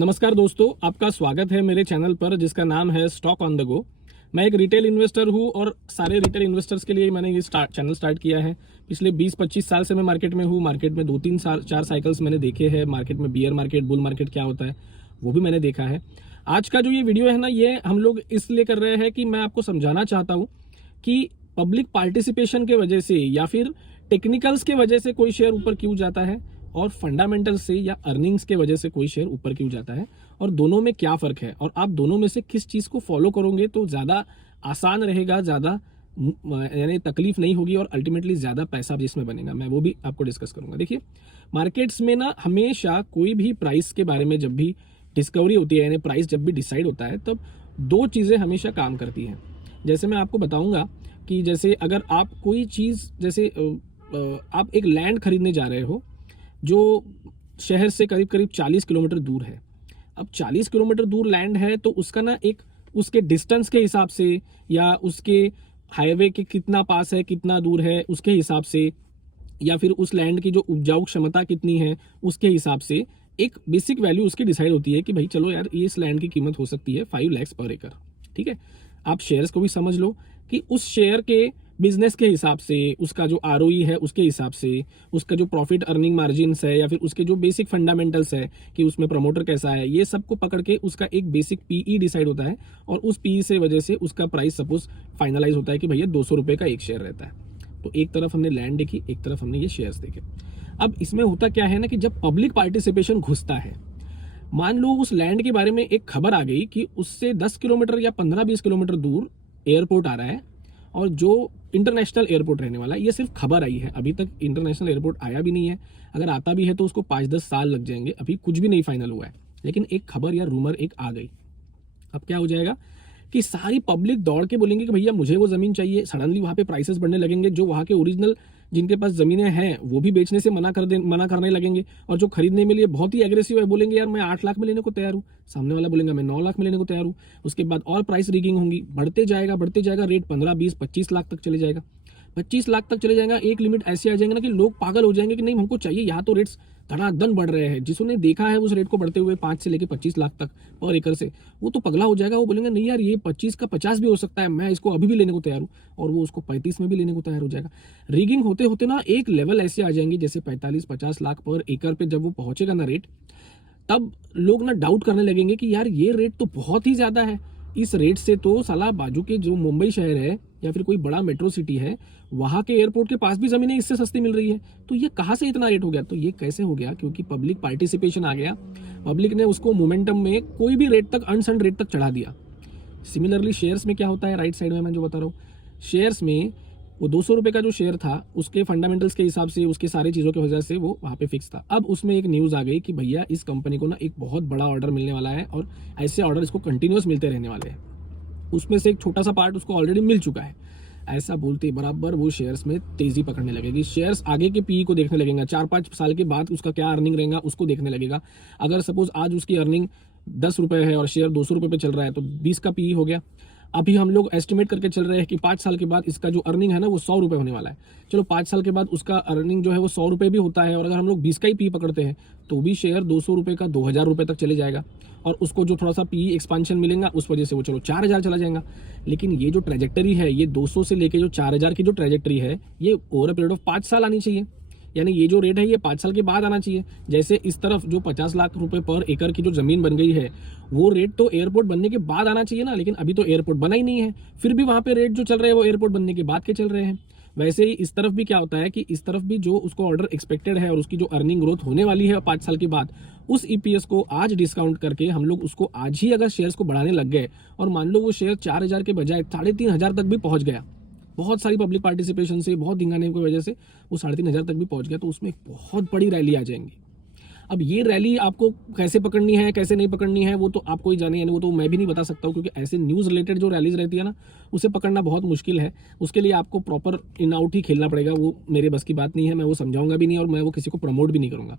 नमस्कार दोस्तों, आपका स्वागत है मेरे चैनल पर जिसका नाम है स्टॉक ऑन द गो। मैं एक रिटेल इन्वेस्टर हूं और सारे रिटेल इन्वेस्टर्स के लिए मैंने ये चैनल स्टार्ट किया है। पिछले 20-25 साल से मैं मार्केट में हूं। मार्केट में 2-3-4 साइकिल्स मैंने देखे हैं। मार्केट में बियर मार्केट, बुल मार्केट क्या होता है वो भी मैंने देखा है। आज का जो ये वीडियो है ना, ये हम लोग इसलिए कर रहे हैं कि मैं आपको समझाना चाहता हूँ कि पब्लिक पार्टिसिपेशन के वजह से या फिर टेक्निकल्स के वजह से कोई शेयर ऊपर क्यों जाता है और फंडामेंटल से या अर्निंग्स के वजह से कोई शेयर ऊपर क्यों जाता है और दोनों में क्या फर्क है और आप दोनों में से किस चीज को फॉलो करोगे तो ज्यादा आसान रहेगा, ज्यादा यानी तकलीफ नहीं होगी और अल्टीमेटली ज्यादा पैसा जिसमें बनेगा, मैं वो भी आपको डिस्कस करूंगा। देखिए, मार्केट्स में ना हमेशा कोई भी प्राइस के बारे में जब भी डिस्कवरी होती है, यानी प्राइस जब भी डिसाइड होता है, तब दो चीजें हमेशा काम करती हैं। जैसे मैं आपको बताऊंगा कि जैसे अगर आप कोई चीज, जैसे आप एक लैंड खरीदने जा रहे हो जो शहर से करीब करीब 40 किलोमीटर दूर है। अब 40 किलोमीटर दूर लैंड है तो उसका ना एक उसके डिस्टेंस के हिसाब से या उसके हाईवे के कितना पास है, कितना दूर है उसके हिसाब से, या फिर उस लैंड की जो उपजाऊ क्षमता कितनी है उसके हिसाब से एक बेसिक वैल्यू उसकी डिसाइड होती है कि भाई चलो यार, इस लैंड की कीमत हो सकती है 5 लाख पर एकड़। ठीक है, आप शेयर्स को भी समझ लो कि उस शेयर के बिजनेस के हिसाब से, उसका जो आरओई है उसके हिसाब से, उसका जो प्रॉफिट अर्निंग मार्जिन है या फिर उसके जो बेसिक फंडामेंटल्स है कि उसमें प्रमोटर कैसा है, ये सबको पकड़ के उसका एक बेसिक पीई डिसाइड होता है और उस पीई से वजह से उसका प्राइस सपोज फाइनलाइज होता है कि भैया 200 रुपए का एक शेयर रहता है। तो एक तरफ हमने लैंड देखी, एक तरफ हमने ये शेयर्स देखे। अब इसमें होता क्या है ना कि जब पब्लिक पार्टिसिपेशन घुसता है, मान लो उस लैंड के बारे में एक खबर आ गई कि उससे 10 किलोमीटर या 15-20 किलोमीटर दूर एयरपोर्ट आ रहा है और जो इंटरनेशनल एयरपोर्ट रहने वाला है। ये सिर्फ खबर आई है, अभी तक इंटरनेशनल एयरपोर्ट आया भी नहीं है। अगर आता भी है तो उसको 5-10 साल लग जाएंगे, अभी कुछ भी नहीं फाइनल हुआ है, लेकिन एक खबर या रूमर एक आ गई। अब क्या हो जाएगा कि सारी पब्लिक दौड़ के बोलेंगे कि भैया मुझे वो जमीन चाहिए। सडनली वहां पे प्राइसेस बढ़ने लगेंगे। जो वहां के ओरिजिनल जिनके पास जमीनें हैं वो भी बेचने से मना करने लगेंगे और जो खरीदने में लिए बहुत ही एग्रेसिव है बोलेंगे यार मैं 8 लाख में लेने को तैयार हूँ, सामने वाला बोलेगा मैं 9 लाख में लेने को तैयार हूँ। उसके बाद और प्राइस रिगिंग होंगी, बढ़ते जाएगा रेट 15-20-25 लाख तक चले जाएगा। 25 लाख तक चले जाएगा। एक लिमिट ऐसे आ जाएंगे ना कि लोग पागल हो जाएंगे कि नहीं हमको चाहिए। यहाँ तो रेट्स धड़ाधड़ बढ़ रहे हैं। जिसने देखा है उस रेट को बढ़ते हुए 5 से लेकर 25 लाख तक पर एकड़ से, वो तो पगला हो जाएगा। वो बोलेंगे नहीं यार, ये 25 का 50 भी हो सकता है, मैं इसको अभी भी लेने को तैयार हूँ, और वो उसको 35 में भी लेने को तैयार हो जाएगा। रिगिंग होते होते ना एक लेवल ऐसे आ जाएंगे जैसे 45-50 लाख पर एकड़ पे जब वो पहुंचेगा ना रेट, तब लोग ना डाउट करने लगेंगे कि यार ये रेट तो बहुत ही ज्यादा है। इस रेट से तो साला बाजू के जो मुंबई शहर है या फिर कोई बड़ा मेट्रो सिटी है, वहां के एयरपोर्ट के पास भी जमीनें इससे सस्ती मिल रही है। तो ये कहां से इतना रेट हो गया? तो ये कैसे हो गया? क्योंकि पब्लिक पार्टिसिपेशन आ गया। पब्लिक ने उसको मोमेंटम में कोई भी रेट तक, अनसर्टेन रेट तक चढ़ा दिया। सिमिलरली शेयर्स में क्या होता है, राइट साइड में मैं जो बता रहा हूँ, शेयर्स में वो 200 रुपए का जो शेयर था उसके फंडामेंटल्स के हिसाब से, उसके सारी चीजों की वजह से वो वहां पे फिक्स था। अब उसमें एक न्यूज आ गई कि भैया इस कंपनी को ना एक बहुत बड़ा ऑर्डर मिलने वाला है और ऐसे ऑर्डर इसको कंटिन्यूस मिलते रहने वाले हैं। उसमें से एक छोटा सा पार्ट उसको ऑलरेडी मिल चुका है। ऐसा बोलते ही बराबर वो शेयर्स में तेजी पकड़ने लगेगी। शेयर्स आगे के पीई को देखने लगेगा, 4-5 साल के बाद उसका क्या अर्निंग रहेगा उसको देखने लगेगा। अगर सपोज आज उसकी अर्निंग 10 रुपए है और शेयर 200 रुपए पे चल रहा है तो 20 का पीई हो गया। अभी हम लोग एस्टिमेट करके चल रहे हैं कि 5 साल के बाद इसका जो अर्निंग है ना वो 100 रुपए होने वाला है। चलो 5 साल के बाद उसका अर्निंग जो है वो 100 रुपए भी होता है, और अगर हम लोग 20 का ही पी पकड़ते हैं तो भी शेयर 200 रुपए का 2000 रुपए तक चले जाएगा, और उसको जो थोड़ा सा पी एक्सपांशन मिलेगा उस वजह से वो चलो 4000 चला जाएगा। लेकिन ये जो ट्रेजेक्टरी है, ये 200 से लेके जो 4000 की जो ट्रेजेक्टरी है, ये ओवर अ पीरियड ऑफ 5 साल आनी चाहिए। यानी ये जो रेट है ये 5 साल के बाद आना चाहिए। जैसे इस तरफ जो 50 लाख रुपए पर एकड़ की जो जमीन बन गई है, वो रेट तो एयरपोर्ट बनने के बाद आना चाहिए ना, लेकिन अभी तो एयरपोर्ट बना ही नहीं है, फिर भी वहां पे रेट जो चल रहे हैं वो एयरपोर्ट बनने के बाद के चल रहे हैं। वैसे ही इस तरफ भी क्या होता है कि इस तरफ भी जो उसको ऑर्डर एक्सपेक्टेड है और उसकी जो अर्निंग ग्रोथ होने वाली है 5 साल के बाद, उस ईपीएस को आज डिस्काउंट करके हम लोग उसको आज ही अगर शेयर्स को बढ़ाने लग गए और मान लो वो शेयर 4000 के बजाय 3500 तक भी पहुंच गया, बहुत सारी पब्लिक पार्टिसिपेशन से, बहुत धिंगाने की वजह से वो 3500 तक भी पहुंच गया, तो उसमें एक बहुत बड़ी रैली आ जाएंगी। अब ये रैली आपको कैसे पकड़नी है, कैसे नहीं पकड़नी है, वो तो आपको ही जाने, यानी वो तो मैं भी नहीं बता सकता हूँ, क्योंकि ऐसे न्यूज रिलेटेड जो रैलीज रहती है ना, उसे पकड़ना बहुत मुश्किल है। उसके लिए आपको प्रॉपर इन आउट ही खेलना पड़ेगा। वो मेरे बस की बात नहीं है, मैं वो समझाऊंगा भी नहीं और मैं वो किसी को प्रमोट भी नहीं करूंगा।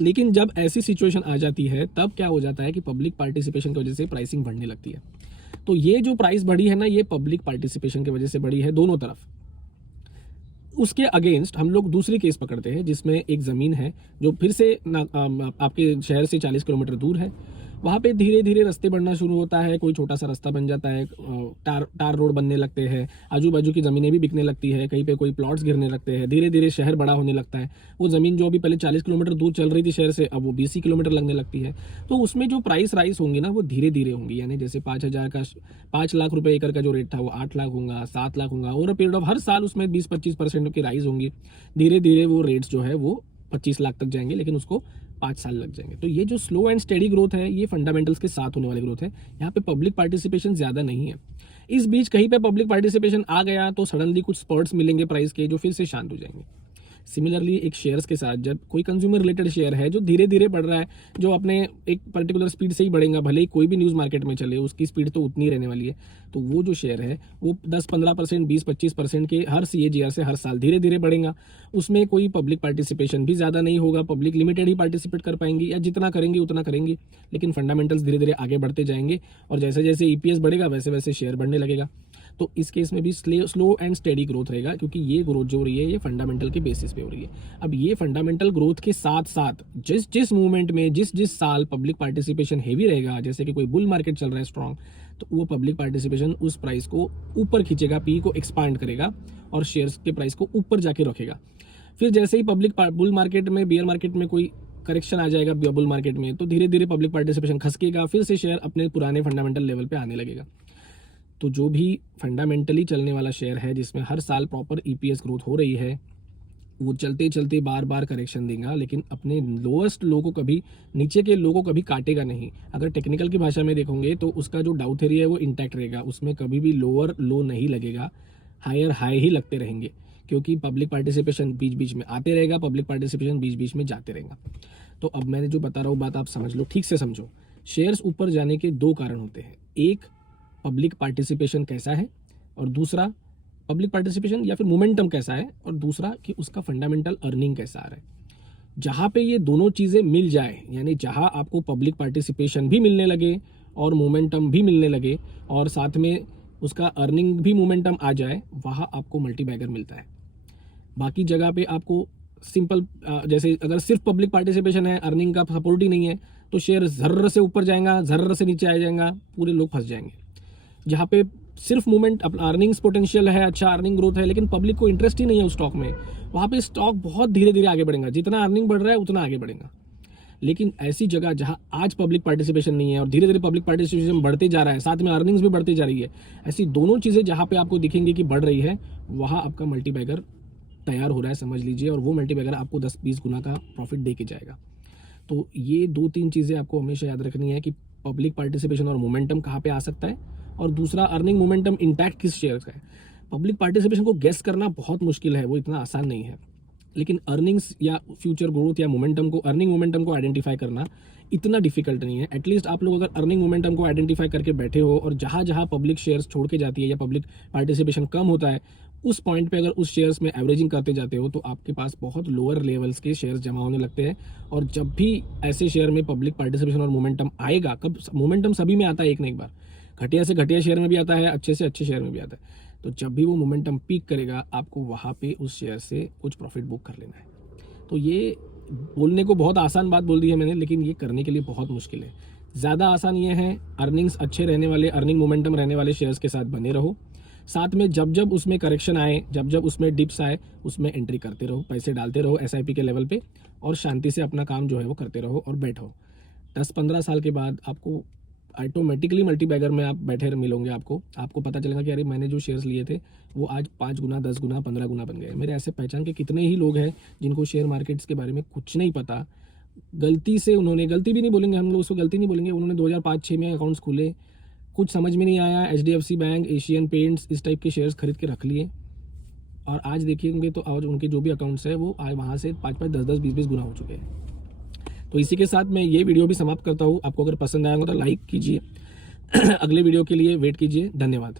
लेकिन जब ऐसी सिचुएशन आ जाती है तब क्या हो जाता है कि पब्लिक पार्टिसिपेशन की वजह से प्राइसिंग बढ़ने लगती है। तो ये जो प्राइस बढ़ी है ना, ये पब्लिक पार्टिसिपेशन की वजह से बढ़ी है दोनों तरफ। उसके अगेंस्ट हम लोग दूसरी केस पकड़ते हैं जिसमें एक ज़मीन है जो फिर से आपके शहर से 40 किलोमीटर दूर है। वहाँ पे धीरे धीरे रास्ते बनना शुरू होता है, कोई छोटा सा रास्ता बन जाता है, टार रोड बनने लगते हैं, आजू बाजू की ज़मीनें भी बिकने लगती है, कहीं पे कोई प्लॉट्स गिरने लगते हैं, धीरे धीरे शहर बड़ा होने लगता है। वो ज़मीन जो अभी पहले 40 किलोमीटर दूर चल रही थी शहर से, अब वो 20 किलोमीटर लगने लगती है। तो उसमें जो प्राइस राइज होंगी ना वो धीरे धीरे होंगी, यानी जैसे 5 लाख रुपए एकड़ का जो रेट था वो 8 लाख होगा, 7 लाख होगा, और पीरियड ऑफ हर साल उसमें 20-25% की राइज होंगी। धीरे धीरे वो रेट्स जो है वो 25 लाख तक जाएंगे, लेकिन उसको 5 साल लग जाएंगे। तो ये जो स्लो एंड स्टेडी ग्रोथ है ये फंडामेंटल्स के साथ होने वाली ग्रोथ है। यहाँ पे पब्लिक पार्टिसिपेशन ज्यादा नहीं है। इस बीच कहीं पे पब्लिक पार्टिसिपेशन आ गया तो सडनली कुछ स्पर्ट्स मिलेंगे प्राइस के जो फिर से शांत हो जाएंगे। सिमिलरली एक शेयर्स के साथ जब कोई कंज्यूमर रिलेटेड शेयर है जो धीरे धीरे बढ़ रहा है, जो अपने एक पर्टिकुलर स्पीड से ही बढ़ेगा, भले ही कोई भी न्यूज़ मार्केट में चले उसकी स्पीड तो उतनी रहने वाली है, तो वो जो शेयर है वो 10-15%, 20-25% के हर CAGR से हर साल धीरे धीरे बढ़ेगा। उसमें कोई पब्लिक पार्टिसिपेशन भी ज़्यादा नहीं होगा, पब्लिक लिमिटेड ही पार्टिसिपेट कर पाएंगी, या जितना करेंगे उतना करेंगे, लेकिन फंडामेंटल्स धीरे धीरे आगे बढ़ते जाएंगे और जैसे जैसे EPS बढ़ेगा वैसे वैसे शेयर बढ़ने लगेगा। तो इस केस में भी स्लो एंड स्टेडी ग्रोथ रहेगा, क्योंकि ये ग्रोथ जो हो रही है ये फंडामेंटल के बेसिस पे हो रही है। अब ये फंडामेंटल ग्रोथ के साथ साथ जिस मूवमेंट में जिस साल पब्लिक पार्टिसिपेशन हेवी रहेगा, जैसे कि कोई बुल मार्केट चल रहा है स्ट्रॉन्ग, तो वो पब्लिक पार्टिसिपेशन उस प्राइस को ऊपर खींचेगा, पी को एक्सपांड करेगा और शेयर्स के प्राइस को ऊपर जाके रखेगा। फिर जैसे ही पब्लिक बुल मार्केट में, बियर मार्केट में कोई करेक्शन आ जाएगा बुल मार्केट में, तो धीरे धीरे पब्लिक पार्टिसिपेशन खसकेगा, फिर से शेयर अपने पुराने फंडामेंटल लेवल पे आने लगेगा। तो जो भी फंडामेंटली चलने वाला शेयर है जिसमें हर साल प्रॉपर EPS ग्रोथ हो रही है, वो चलते चलते बार बार करेक्शन देगा, लेकिन अपने लोएस्ट लो को कभी, नीचे के लो को कभी काटेगा नहीं। अगर टेक्निकल की भाषा में देखोगे तो उसका जो डाउ थ्योरी है वो इंटैक्ट रहेगा, उसमें कभी भी लोअर लो नहीं लगेगा, हायर हाई ही लगते रहेंगे, क्योंकि पब्लिक पार्टिसिपेशन बीच बीच में आते रहेगा, पब्लिक पार्टिसिपेशन बीच बीच में जाते रहेगा। तो अब मैंने जो बता रहा हूँ बात आप समझ लो, ठीक से समझो। शेयर्स ऊपर जाने के 2 कारण होते हैं, एक पब्लिक पार्टिसिपेशन कैसा है, और दूसरा पब्लिक पार्टिसिपेशन या फिर मोमेंटम कैसा है, और दूसरा कि उसका फंडामेंटल अर्निंग कैसा आ रहा है। जहाँ पे ये दोनों चीज़ें मिल जाए, यानी जहाँ आपको पब्लिक पार्टिसिपेशन भी मिलने लगे और मोमेंटम भी मिलने लगे और साथ में उसका अर्निंग भी मोमेंटम आ जाए, वहाँ आपको मल्टीबैगर मिलता है। बाकी जगह पे आपको सिंपल, जैसे अगर सिर्फ पब्लिक पार्टिसिपेशन है, अर्निंग का सपोर्ट ही नहीं है, तो शेयर झर्र से ऊपर जाएगा, झर्र से नीचे आ जाएगा, पूरे लोग फंस जाएंगे। जहाँ पे सिर्फ मूवमेंट, अपना अर्निंग्स पोटेंशियल है, अच्छा अर्निंग ग्रोथ है, लेकिन पब्लिक को इंटरेस्ट ही नहीं है उस स्टॉक में, वहाँ पे स्टॉक बहुत धीरे धीरे आगे बढ़ेगा, जितना अर्निंग बढ़ रहा है उतना आगे बढ़ेगा। लेकिन ऐसी जगह जहाँ आज पब्लिक पार्टिसिपेशन नहीं है और धीरे धीरे पब्लिक पार्टिसिपेशन बढ़ते जा रहा है, साथ में अर्निंग्स भी बढ़ती जा रही है, ऐसी दोनों चीज़ें जहाँ पे आपको दिखेंगी कि बढ़ रही है, वहाँ आपका मल्टीबैगर तैयार हो रहा है, समझ लीजिए, और वो मल्टीबैगर आपको 10-20 गुना का प्रॉफिट दे के जाएगा। तो ये 2-3 चीज़ें आपको हमेशा याद रखनी है कि पब्लिक पार्टिसिपेशन और मोमेंटम कहाँ पे आ सकता है, और दूसरा अर्निंग मोमेंटम इंटैक्ट किस शेयर का है। पब्लिक पार्टिसिपेशन को गेस करना बहुत मुश्किल है, वो इतना आसान नहीं है, लेकिन अर्निंग्स या फ्यूचर ग्रोथ या मोमेंटम को, अर्निंग मोमेंटम को आइडेंटिफाई करना इतना डिफिकल्ट नहीं है। एटलीस्ट आप लोग अगर अर्निंग मोमेंटम को आइडेंटिफाई करके बैठे हो और जहाँ जहाँ पब्लिक शेयर्स छोड़ के जाती है या पब्लिक पार्टिसिपेशन कम होता है, उस पॉइंट पे अगर उस शेयर्स में एवरेजिंग करते जाते हो, तो आपके पास बहुत लोअर लेवल्स के शेयर्स जमा होने लगते हैं। और जब भी ऐसे शेयर में पब्लिक पार्टिसिपेशन और मोमेंटम आएगा, कब मोमेंटम सभी में आता है एक ना एक बार, घटिया से घटिया शेयर में भी आता है, अच्छे से अच्छे शेयर में भी आता है, तो जब भी वो मोमेंटम पीक करेगा आपको वहाँ पे उस शेयर से कुछ प्रॉफिट बुक कर लेना है। तो ये बोलने को बहुत आसान बात बोल दी है मैंने, लेकिन ये करने के लिए बहुत मुश्किल है। ज़्यादा आसान ये है, अर्निंग्स अच्छे रहने वाले, अर्निंग मोमेंटम रहने वाले शेयर्स के साथ बने रहो, साथ में जब जब उसमें करेक्शन आए, जब जब उसमें डिप्स आए, उसमें एंट्री करते रहो, पैसे डालते रहो SIP के लेवल पे, और शांति से अपना काम जो है वो करते रहो और बैठो। 10-15 साल के बाद आपको ऑटोमेटिकली मल्टीबैगर में आप बैठे मिलोगे, आपको पता चलेगा कि अरे मैंने जो शेयर्स लिए थे वो आज 5 गुना, 10 गुना, 15 गुना बन गए। मेरे ऐसे पहचान के कितने ही लोग हैं जिनको शेयर मार्केट्स के बारे में कुछ नहीं पता, गलती से उन्होंने, गलती भी नहीं बोलेंगे हम लोग उसको, गलती नहीं बोलेंगे, उन्होंने 2005-6 में अकाउंट्स खोले, कुछ समझ में नहीं आया, HDFC बैंक, एशियन पेंट्स, इस टाइप के शेयर्स खरीद के रख लिए, और आज देखिएंगे तो आज उनके जो भी अकाउंट्स है वो आज वहाँ से 5-5, 10-10, 20-20 गुना हो चुके हैं। तो इसी के साथ मैं ये वीडियो भी समाप्त करता हूँ। आपको अगर पसंद आएगा तो लाइक कीजिए, अगले वीडियो के लिए वेट कीजिए। धन्यवाद।